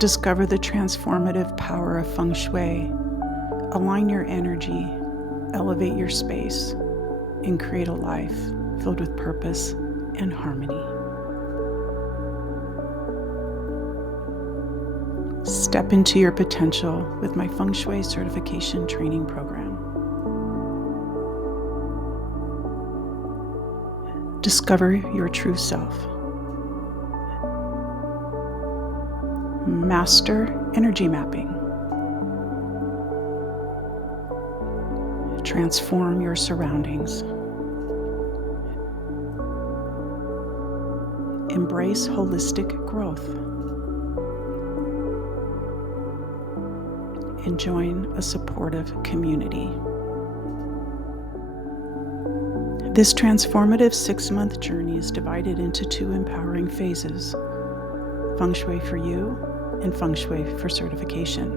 Discover the transformative power of Feng Shui. Align your energy, elevate your space, and create a life filled with purpose and harmony. Step into your potential with my Feng Shui Certification Training Program. Discover your true self. Master energy mapping. Transform your surroundings. Embrace holistic growth. And join a supportive community. This transformative 6-month journey is divided into 2 empowering phases: Feng Shui for You and Feng Shui for Certification.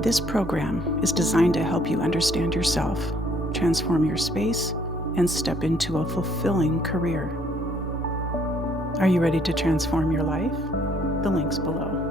This program is designed to help you understand yourself, transform your space, and step into a fulfilling career. Are you ready to transform your life? The link's below.